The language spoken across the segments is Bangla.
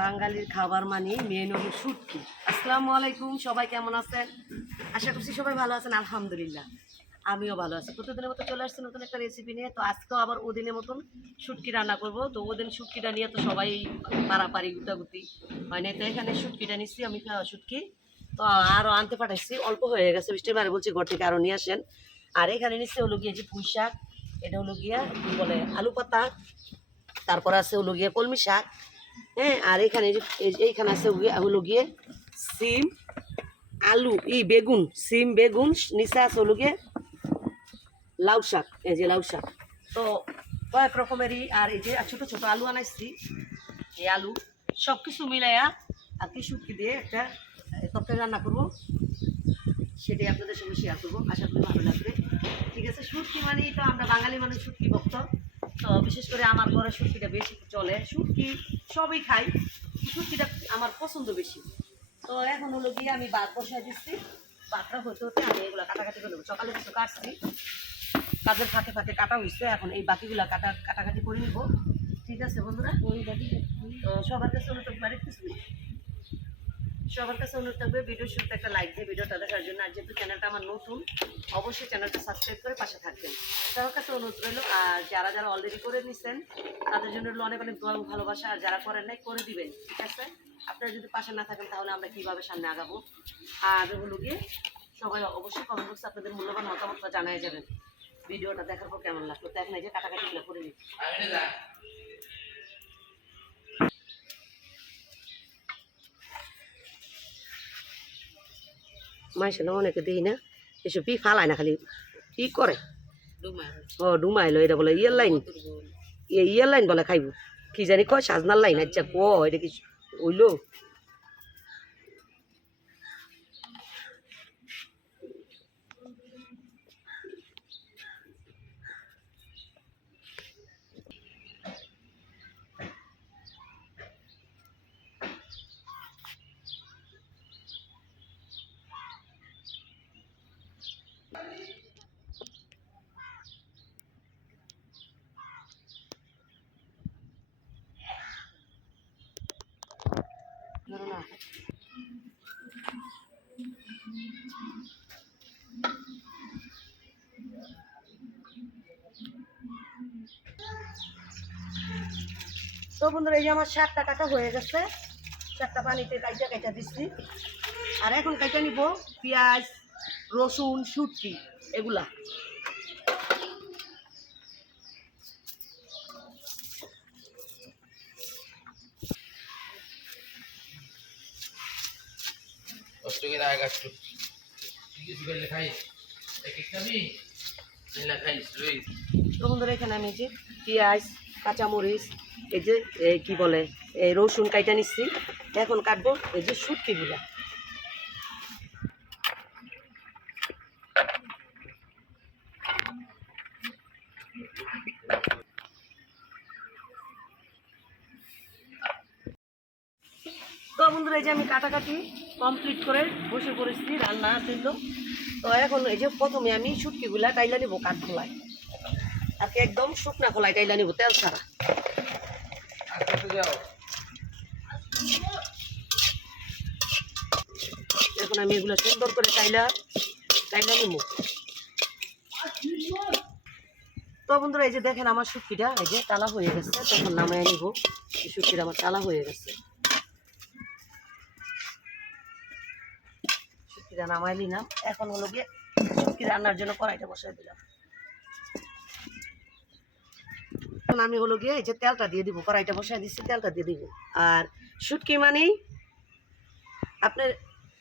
বাঙালির খাবার মানে মেন হলো শুটকি। আসসালামু আলাইকুম, সবাই কেমন আছেন? আশা করছি সবাই ভালো আছেন। আলহামদুলিল্লাহ আমিও ভালো আছি। প্রতিদিনের মতো চলে আসছি নতুন একটা রেসিপি নিয়ে। তো আজকেও আবার ওদিনের মতন শুটকি রান্না করব। তো ওদিন শুটকিটা নিয়ে তো সবাই পারাপারি গুটাগুটি হয় না। তো এখানে শুটকিটা নিচ্ছি আমি, শুটকি তো আরও আনতে পাঠাইছি, অল্প হয়ে গেছে। বৃষ্টির বারে বলছি ঘর থেকে আরও নিয়ে আসেন। আর এখানে নিচ্ছি হলো গিয়ে যে পুঁই শাক, এটা হলো গিয়া কী বলে আলু পাতা, তারপর আছে হলো গিয়ে কলমি শাক, হ্যাঁ। আর এখানে এইখানে আছে হলো গিয়ে সিম, আলু, বেগুন, সিম বেগুন, নিচে আছে হলো গিয়ে লাউ শাক, এই যে লাউ শাক। তো কয়েক রকমেরই। আর এই যে ছোটো ছোটো আলু আনাইছি, এই আলু সব কিছু মিলাইয়া আর কি শুটকি দিয়ে একটা তরকারি রান্না করবো, সেটাই আপনাদের সঙ্গে শেয়ার করবো। আশা করি ভালো লাগবে। ঠিক আছে, শুটকি মানেই তো আমরা বাঙালি মানুষ শুটকি ভক্ত। তো বিশেষ করে আমার ঘরে শুটকিটা বেশি চলে। শুটকি সবই খাই, শুটকিটা আমার পছন্দ বেশি। তো এখন হলো গিয়ে আমি ভাত বসায় দিচ্ছি। ভাতটা হতে হতে আমি এগুলো কাটাকাটি করে নেবো। সকালে কিছু কাটছি, কাজের ফাঁকে ফাঁকে কাটা হয়েছে, এখন এই বাকিগুলো কাটাকাটি করে নিবো। ঠিক আছে বন্ধুরা, তো সবার কাছে অনুরোধ থাকবে, সবার কাছে অনুরোধ থাকবে ভিডিও শুরুতে একটা লাইক দিয়ে ভিডিওটা দেখার জন্য। আর যেহেতু চ্যানেলটা আমার নতুন, অবশ্যই চ্যানেলটা সাবস্ক্রাইব করে পাশে থাকবেন। সবার কাছে অনুরোধ রইল। আর যারা যারা অলরেডি করে নিচ্ছেন তাদের জন্য রইল অনেক অনেক দোয়া ও ভালোবাসা। আর যারা করেন নাই করে দিবেন, ঠিক আছে? আপনারা যদি পাশে না থাকেন তাহলে আমরা কীভাবে সামনে আগাবো? আর হলো গিয়ে সবাই অবশ্যই কমেন্ট বক্সে আপনাদের মূল্যবান মতামতটা জানিয়ে যাবেন ভিডিওটা দেখার পর কেমন লাগলো। তো এখন এই যে কাটাকাটিগুলো করে নিই। মাইশাল্লাহ অনেকে দিই না এসব ফালায় না, খালি কি করে ও ডুমাইলো, এটা বলে ইয়ের লাইন, ইয়ের লাইন বলে খাইব কি জানি কয় সাজনার লাইন। আচ্ছা ক এটা কি হইলো? না তো বন্ধুরা, এই যে আমার শাকটা কাটা হয়ে গেছে, শাকটা পানিতে কাইটা কাইটা দিচ্ছি। আর এখন কাইটা নিব পেঁয়াজ, রসুন, শুটকি এগুলা। তো বন্ধুরা, এখানে আমি যে পেঁয়াজ, কাঁচামরিচ, এই যে কি বলে এই রসুন কাইটা নিচ্ছি। এখন কাটবো এই যে শুটকিগুলা। তো বন্ধুরা, এই যে আমি কাটাকাটি কমপ্লিট করে বসে পড়েছি রান্নার জন্য। তো এখন এই যে প্রথমে আমি শুটকিগুলা টাইলা নিব কাঠ খোলায়, আর কি একদম শুকনা খোলায় টাইলা নিব, তেল ছাড়া। এখন আমি এগুলো সুন্দর করে টাইলা নিব। তো বন্ধুরা, এই যে দেখেন আমার শুটকিটা এই যে টালা হয়ে গেছে, তখন নামায় নিব। শুটকিটা আমার টালা হয়ে গেছে, শুটকিটা নামাই নিলাম। এখন হলো গিয়ে শুটকি রান্নার জন্য কড়াইটা বসাই দিলাম। এখন আমি হলো গিয়ে এই যে তেলটা দিয়ে দিব, কড়াইটা বসাই দিচ্ছি, তেলটা দিয়ে দিব। আর শুটকি মানেই আপনার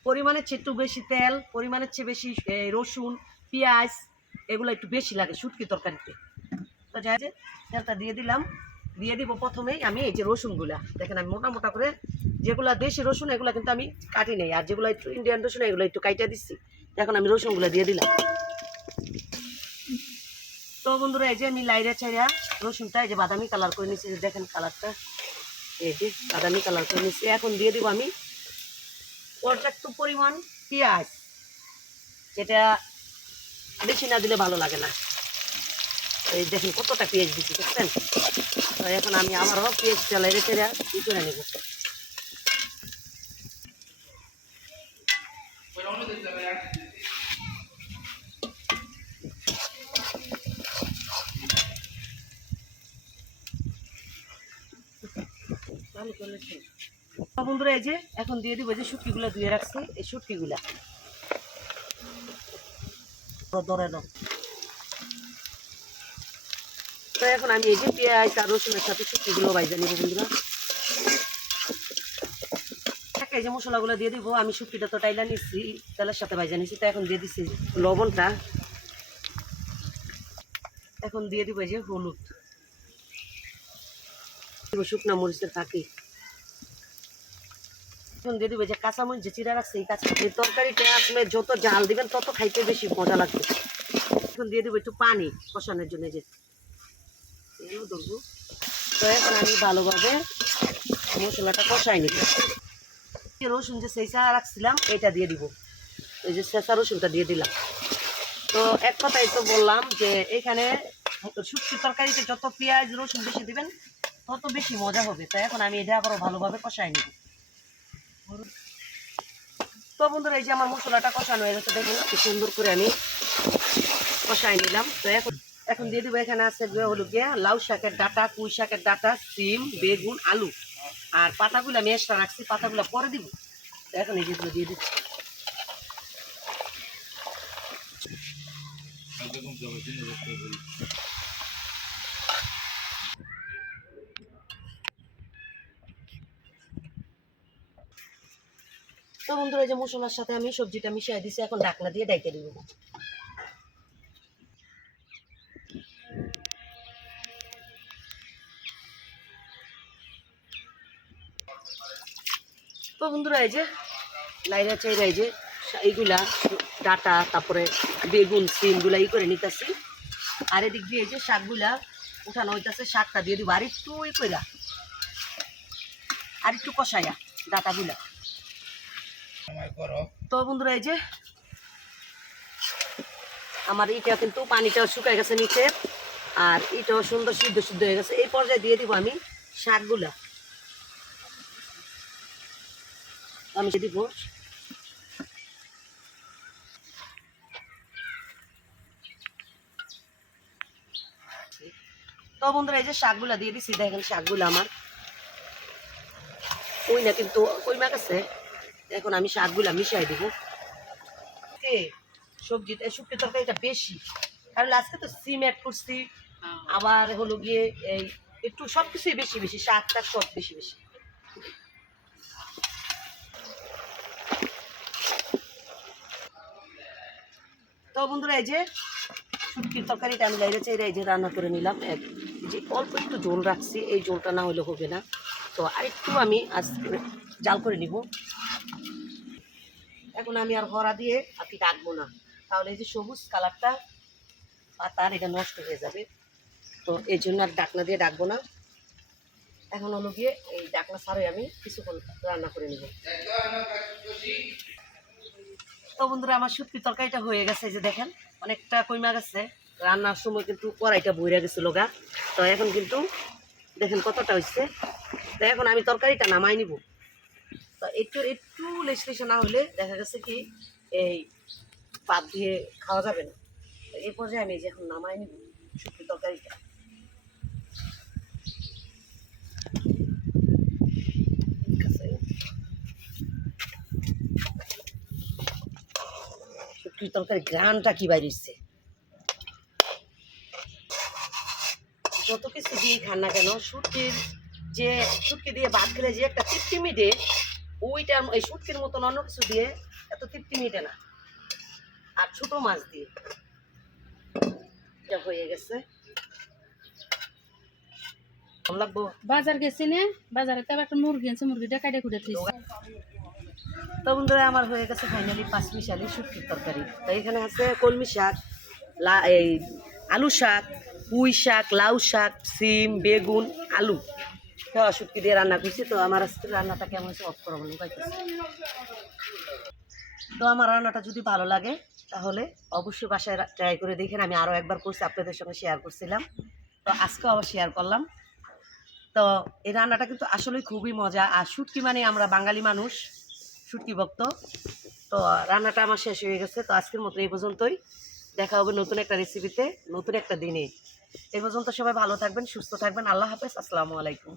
পরিমাণের চেয়ে একটু বেশি তেল, পরিমাণের চেয়ে বেশি রসুন, পেঁয়াজ এগুলো একটু বেশি লাগে শুটকি তরকারিতে। তো যাই যে তেলটা দিয়ে দিলাম, দিয়ে দিব প্রথমেই আমি এই যে রসুনগুলা। দেখেন আমি মোটা মোটা করে, যেগুলো দেশি রসুন এগুলো কিন্তু আমি কাটি নেই, আর যেগুলো একটু ইন্ডিয়ান রসুন এগুলো একটু কাইটা দিচ্ছি। এখন আমি রসুনগুলো দিয়ে দিলাম। তো বন্ধুরা, এই যে আমি লাইরা চাইরা রসুনটা এই যে বাদামি কালার করে নিচ্ছি, দেখেন কালারটা এই যে বাদামি কালার করে নিচ্ছি। এখন দিয়ে দিব আমি পর্যাপ্ত পরিমাণ পেঁয়াজ, যেটা বেশি না দিলে ভালো লাগে না। এই দেখেন কতটা পেঁয়াজ দিচ্ছি, দেখছেন? তো এখন আমি আবারও পেঁয়াজটা লাইরে চেরা ই করে নেব, তো বন্ধুরা এই যে এখন দিয়ে দিব যে শুটকিগুলো ধুয়ে রাখছি, এই শুটকিগুলা ধরে দাও। তো এখন আমি এই যে পেঁয়াজ আর রসুনের সাথে শুটকিগুলো ভাজা নিব বন্ধুরা। এই যে মশলাগুলো দিয়ে দিব, আমি শুটকিটা তো টাইলা নিচ্ছি, তেলের সাথে ভাজা নিচ্ছি। তো এখন দিয়ে দিচ্ছি লবণটা, এখন দিয়ে দিব এই যে হলুদ, শুকনা মরিচের ফাঁকি, এখন দিয়ে দিব যে কাঁচামরিচ যে চিরা রাখছে, এই এই তরকারিটা আপনি যত জাল দিবেন তত খাইতে বেশি মজা লাগবে। এখন দিয়ে দিব একটু পানি কষানোর জন্য, যে ধরবো। তো এখন আমি ভালোভাবে মশলাটা কষাই নিব। রসুন যে চেঁচা রাখছিলাম এটা দিয়ে দিব, এই যে চেঁচা রসুনটা দিয়ে দিলাম। তো এক কথাই তো বললাম যে এখানে শুটকি তরকারিতে যত পেঁয়াজ রসুন বেশি দিবেন তত বেশি মজা হবে। তো এখন আমি এটা আবারও ভালোভাবে কষাই নিব। তো বন্ধুরা এই যে আমার মশলাটা কষানো হয়ে গেছে, দেখুন কি সুন্দর করে আমি কষাই নিলাম। তো এখন দিয়ে দিব, এখানে আছে হলো গিয়ে লাউ শাকের ডাঁটা, পুঁই শাকের ডাঁটা, সিম, বেগুন, আলু আর পাতাগুলো আমি এক্সট্রা রাখছি, পাতাগুলো পরে দিব। তো এখন এই যেগুলো দিয়ে দিচ্ছি। তো বন্ধুরা এই যে মশলার সাথে আমি সবজিটা মিশিয়ে দিছি, এখন ঢাকনা দিয়ে ডাইকে দিব। তো বন্ধুরা এই যে লাইরা চাইরা এই যে এইগুলা ডাটা, তারপরে বেগুন সিমগুলা করে নিতেছি। আর এদিক দিয়ে এই যে শাকগুলা উঠানো হইতেছে, শাকটা দিয়ে দিব আর একটু কইরা, আর একটু কষাইয়া ডাটাগুলা। তো বন্ধুরা এই যে আমার এটা কিন্তু পানিটাও শুকাই গেছে নিচে, আর এটাও সুন্দর সিদ্ধ সিদ্ধ হয়ে গেছে। এই পর্যায়ে দিয়ে দিব আমি শাকগুলা, আমি দিব তো বন্ধুরা এই যে শাকগুলা দিয়ে দিচ্ছি। দেখেন শাকগুলো আমার ওই না কিন্তু কইমা গেছে, এখন আমি শাকগুলা মিশাই দিব। সবজি শুটকি তরকারিটা বেশি, কারণ আজকে তো সিম অ্যাড করছি, আবার হলো গিয়ে এই একটু সব কিছুই বেশি বেশি, শাক টাক সব বেশি বেশি। তো বন্ধুরা এই যে শুটকির তরকারিটা আমি লাইরে চাইরে এই যে রান্না করে নিলাম। যে অল্প একটু ঝোল রাখছি, এই ঝোলটা না হলে হবে না। তো আরেকটু আমি আজকে জাল করে নিব। এখন আমি আর ভরা দিয়ে আর কি ডাকবো না, তাহলে এই যে সবুজ কালারটা পাতার এটা নষ্ট হয়ে যাবে। তো এই জন্য আর ডাকনা দিয়ে ডাকবো না। এখন হলো গিয়ে এই ডাকনা ছাড়াই আমি কিছুক্ষণ রান্না করে নেব। তো বন্ধুরা আমার শুটকি তরকারিটা হয়ে গেছে, যে দেখেন অনেকটা কইমা গেছে, রান্নার সময় কিন্তু কড়াইটা বইরা গেছে লগা। তো এখন কিন্তু দেখেন কতটা হয়েছে। তো এখন আমি তরকারিটা নামাই নিব। তো একটু একটু লেসলেসে না হলে দেখা গেছে কি এই পাত দিয়ে খাওয়া যাবে না। তো এই পর্যায়ে আমি এখন নামাই নিব শুটকি তরকারিটা। শুটকির তরকারি গ্রানটা কি বাইরেছে, যত কিছু দিয়ে খান না কেন শুটকির যে শুটকি দিয়ে ভাত খেলে যে একটা তৃপ্তি মিটে, ওইটা এই শুটকির মতন অন্য কিছু দিয়ে এত তৃপ্তি মিটে না। আর ছোট মাছ দিয়ে এটা হয়ে গেছে। লাগবো বাজার গেছি না, বাজারে তো একটা মুরগি আছে, মুরগিটা কাটে কুটে থইছি। তো বন্ধুরা আমার হয়ে গেছে ফাইনালি পাঁচমিশালি শুটকির তরকারি। তো এখানে আছে কলমি শাক, এই আলু শাক, পুঁই শাক, লাউ শাক, সিম, বেগুন, আলু শুটকি দিয়ে রান্না করছি। তো আমার আজকে রান্নাটা কেমন হচ্ছে অফ করা বলে পাইতেছি। তো আমার রান্নাটা যদি ভালো লাগে তাহলে অবশ্যই বাসায় ট্রাই করে দেখেন। আমি আরও একবার করছি, আপনাদের সঙ্গে শেয়ার করছিলাম, তো আজকেও আবার শেয়ার করলাম। তো এই রান্নাটা কিন্তু আসলে খুবই মজা। আর শুটকি মানে আমরা বাঙালি মানুষ শুটকি ভক্ত। তো রান্নাটা আমার শেষ হয়ে গেছে। তো আজকের মতো এই পর্যন্তই, দেখা হবে নতুন একটা রেসিপিতে নতুন একটা দিনে। এই পর্যন্ত সবাই ভালো থাকবেন, সুস্থ থাকবেন। আল্লাহ হাফেজ, আসসালামু আলাইকুম।